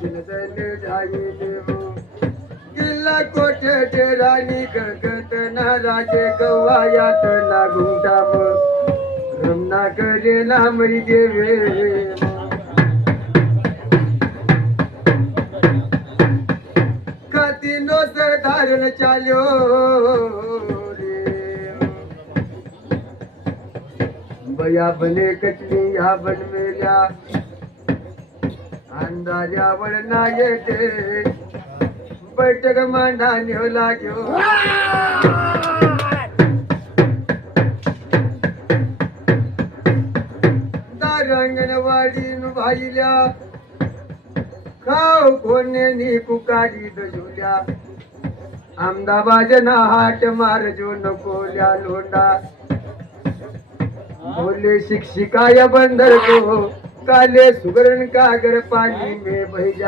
दिनदन जाई देव किल्ला कोठे डेरानी गगत ना राजे गवायात लागून दाम रमना करे लांबरी देवे कतीनो सर धारण चाल्यो बया बने कटली या बन मेल्या अंदाजा वळना येते बैठक मांडा नेऊ लाग्यो दारंगणवाडी भाईल्या खाऊ कोणी पुकारी दजुल्या अहमदाबाद ना हाट मार जो नकोल्या लोंडा बोले शिक्षिका या बंदर को काले सुगरण कागर पानी में बह जा